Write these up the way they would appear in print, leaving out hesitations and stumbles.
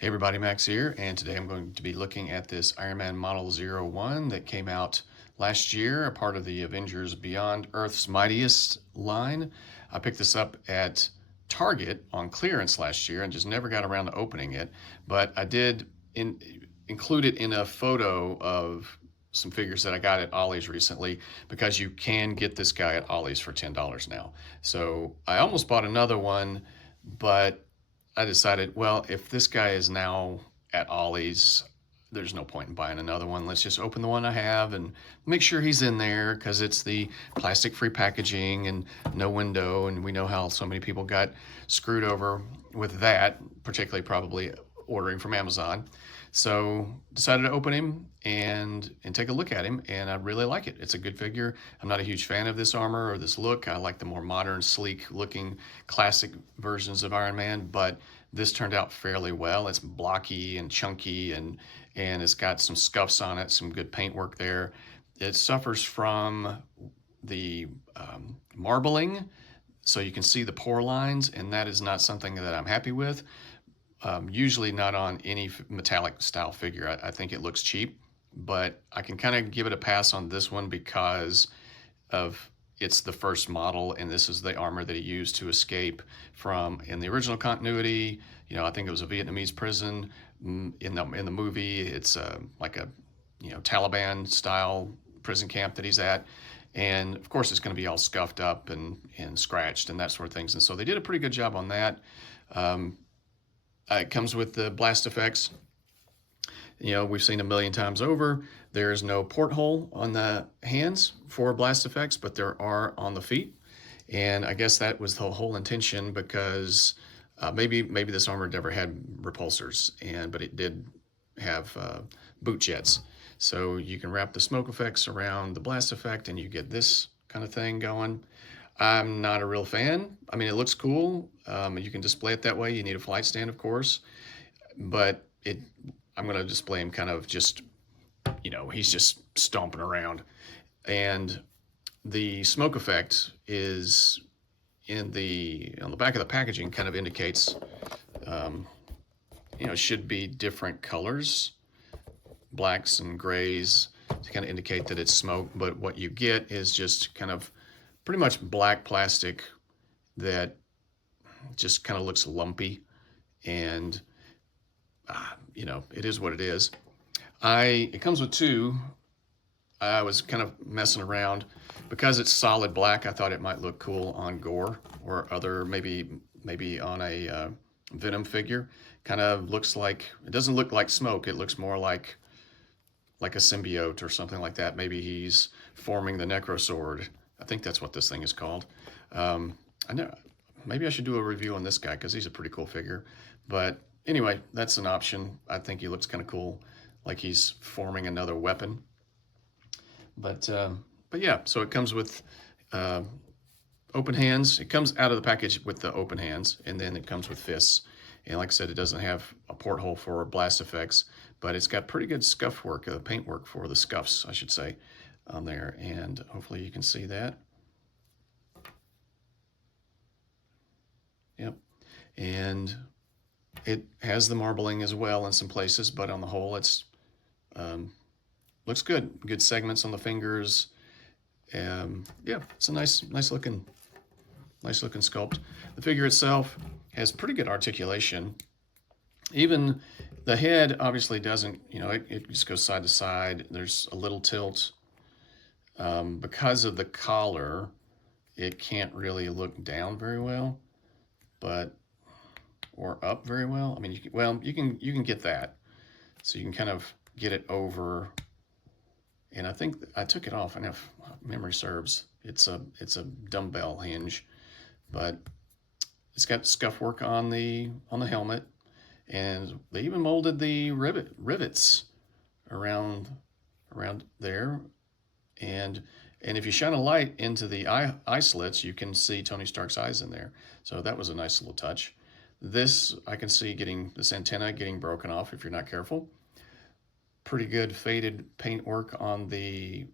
Hey everybody, Max here, and today I'm going to be looking at this Iron Man Model 01 that came out last year, a part of the Avengers Beyond Earth's Mightiest line. I picked this up at Target on clearance last year and just never got around to opening it, but I did include it in a photo of some figures that I got at Ollie's recently because you can get this guy at Ollie's for $10 now. So I almost bought another one, but I decided, well, if this guy is now at Ollie's, there's no point in buying another one. Let's just open the one I have and make sure he's in there because it's the plastic free packaging and no window. And we know how so many people got screwed over with that, particularly probably ordering from Amazon. So decided to open him and take a look at him, and I really like it. It's a good figure. I'm not a huge fan of this armor or this look. I like the more modern, sleek looking classic versions of Iron Man, but this turned out fairly well. It's blocky and chunky, and it's got some scuffs on it, some good paintwork there. It suffers from the marbling, so you can see the pore lines, and that is not something that I'm happy with. Usually not on any metallic style figure. I think it looks cheap, but I can kind of give it a pass on this one because of it's the first model, and this is the armor that he used to escape from in the original continuity. I think it was a Vietnamese prison. In the movie. It's like a Taliban style prison camp that he's at, and of course it's going to be all scuffed up and scratched and that sort of things. And so they did a pretty good job on that. It comes with the blast effects. We've seen a million times over. There's no porthole on the hands for blast effects, but there are on the feet. And I guess that was the whole intention because maybe this armor never had repulsors, but it did have boot jets. So you can wrap the smoke effects around the blast effect and you get this kind of thing going. I'm not a real fan. I mean, it looks cool. You can display it that way. You need a flight stand, of course, but I'm going to display him kind of just, he's just stomping around. And the smoke effect is on the back of the packaging, kind of indicates, it should be different colors, blacks and grays, to kind of indicate that it's smoke. But what you get is just kind of pretty much black plastic that just kind of looks lumpy, and it is what it is. It comes with two. I was kind of messing around because it's solid black. I thought it might look cool on Gore or other, maybe on a Venom figure. Kind of looks like, it doesn't look like smoke. It looks more like a symbiote or something like that. Maybe he's forming the Necrosword. I think that's what this thing is called. I know, maybe I should do a review on this guy because he's a pretty cool figure. But anyway, that's an option. I think he looks kind of cool, like he's forming another weapon. But yeah, so it comes with open hands. It comes out of the package with the open hands, and then it comes with fists. And like I said, it doesn't have a porthole for blast effects, but it's got pretty good scuff work, paint work for the scuffs, I should say, on there. And hopefully you can see that. Yep. And it has the marbling as well in some places, but on the whole, it's looks good. Good segments on the fingers. Yeah, it's a nice looking sculpt. The figure itself has pretty good articulation. Even the head obviously doesn't, it just goes side to side. There's a little tilt. Because of the collar, it can't really look down very well, or up very well. I mean, you can get that. So you can kind of get it over. And I think I took it off, and if memory serves, it's a dumbbell hinge, but it's got scuff work on the helmet, and they even molded the rivets around there, and if you shine a light into the eye slits, you can see Tony Stark's eyes in there. So that was a nice little touch. This I can see this antenna getting broken off if you're not careful. Pretty good faded paint work on the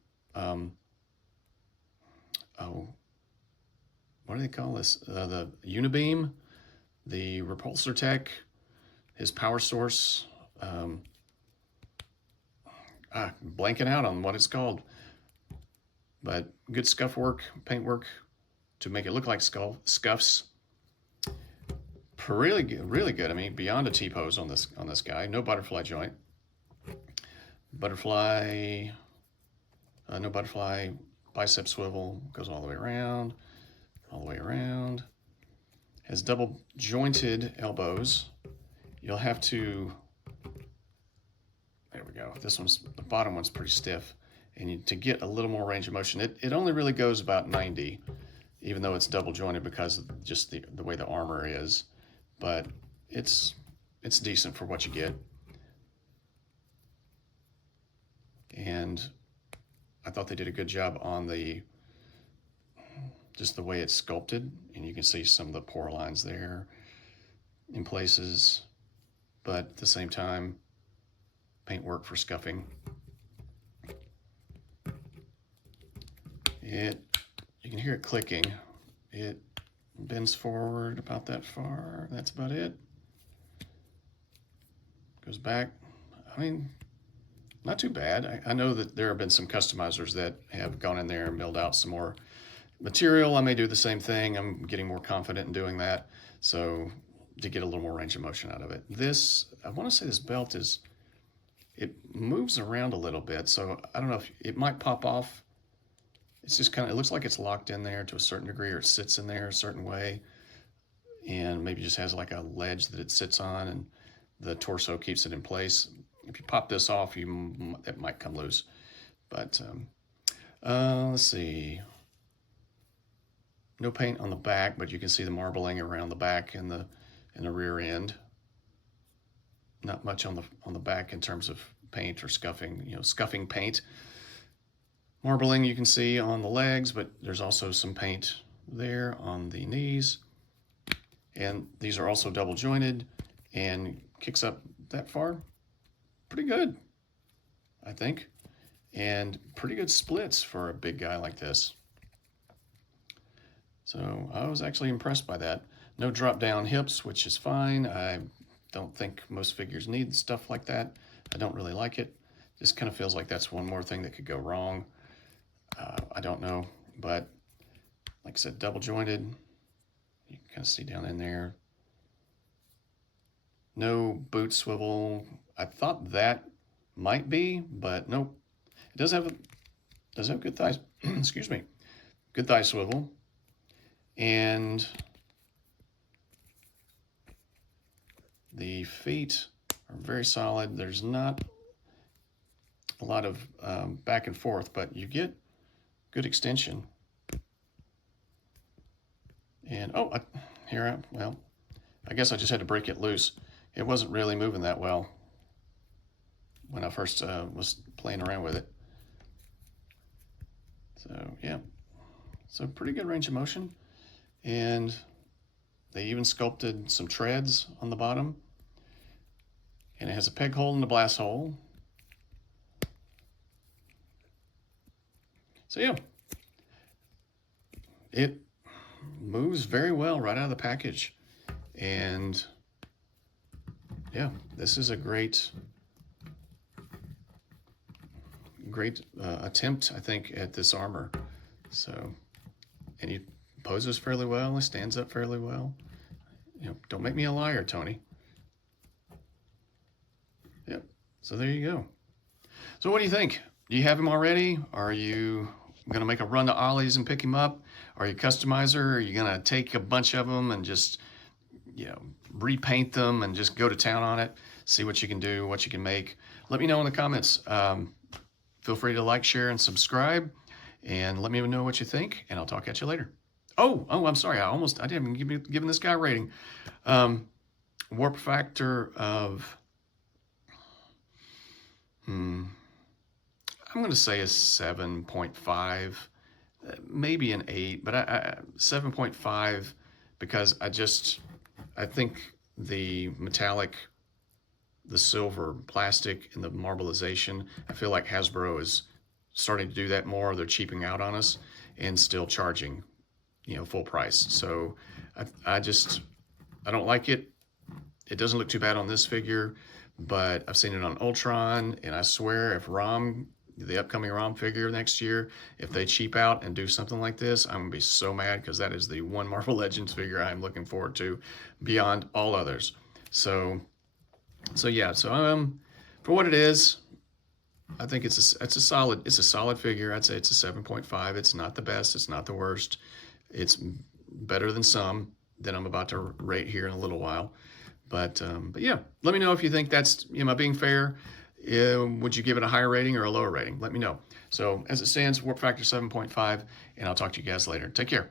what do they call this? The Unibeam, the repulsor tech. his power source. Blanking out on what it's called, but good scuff work, paint work to make it look like scuffs. Really good, really good. I mean, beyond a T-pose on this guy. No butterfly joint. Butterfly, no butterfly. Bicep swivel goes all the way around, all the way around. Has double jointed elbows. You'll have to. There we go. This one's, the bottom one's pretty stiff, and to get a little more range of motion, it only really goes about 90, even though it's double jointed because of just the way the armor is. But it's decent for what you get. And I thought they did a good job on just the way it's sculpted, and you can see some of the pore lines there in places, but at the same time, paint work for scuffing. You can hear it clicking. It bends forward about that far. That's about it. Goes back. I mean, not too bad. I know that there have been some customizers that have gone in there and milled out some more material. I may do the same thing. I'm getting more confident in doing that, so to get a little more range of motion out of it. This, I want to say this belt it moves around a little bit, so I don't know if it might pop off. It's just kind of, it looks like it's locked in there to a certain degree, or it sits in there a certain way, and maybe just has like a ledge that it sits on, and the torso keeps it in place. If you pop this off, it might come loose. But let's see. No paint on the back, but you can see the marbling around the back and the rear end. Not much on the back in terms of paint or scuffing, scuffing paint. Marbling you can see on the legs, but there's also some paint there on the knees. And these are also double jointed and kicks up that far. Pretty good, I think. And pretty good splits for a big guy like this. So I was actually impressed by that. No drop down hips, which is fine. I don't think most figures need stuff like that. I don't really like it. Just kind of feels like that's one more thing that could go wrong. I don't know, but like I said, double jointed. You can kind of see down in there. No boot swivel. I thought that might be, but nope. It does have good thighs. Excuse me, good thigh swivel, and the feet are very solid. There's not a lot of back and forth, but you get good extension. And well, I guess I just had to break it loose. It wasn't really moving that well when I first was playing around with it. So yeah, so pretty good range of motion. And they even sculpted some treads on the bottom. And it has a peg hole and a blast hole. So yeah, it moves very well right out of the package. And yeah, this is a great attempt, I think, at this armor. So, and he poses fairly well, he stands up fairly well. Don't make me a liar, Tony. Yep, so there you go. So what do you think? Do you have him already? Are you gonna make a run to Ollie's and pick him up? Are you a customizer? Are you gonna take a bunch of them and just, repaint them and just go to town on it? See what you can do, what you can make. Let me know in the comments. Feel free to like, share, and subscribe, and let me know what you think, and I'll talk at you later. Oh, I'm sorry. I didn't even given this guy a rating. Warp factor of, I'm going to say a 7.5, maybe an 8, but 7.5, because I think the metallic, the silver plastic, and the marbleization, I feel like Hasbro is starting to do that more. They're cheaping out on us and still charging, full price. So I don't like it. It doesn't look too bad on this figure, but I've seen it on Ultron, and I swear if the upcoming ROM figure next year, if they cheap out and do something like this, I'm gonna be so mad, because that is the one Marvel Legends figure I'm looking forward to beyond all others. So yeah, for what it is, I think it's a solid figure. I'd say it's a 7.5. It's not the best, it's not the worst. It's better than some that I'm about to rate here in a little while. But yeah, let me know if you think that's, am I being fair? Would you give it a higher rating or a lower rating? Let me know. So as it stands, Warp Factor 7.5, and I'll talk to you guys later. Take care.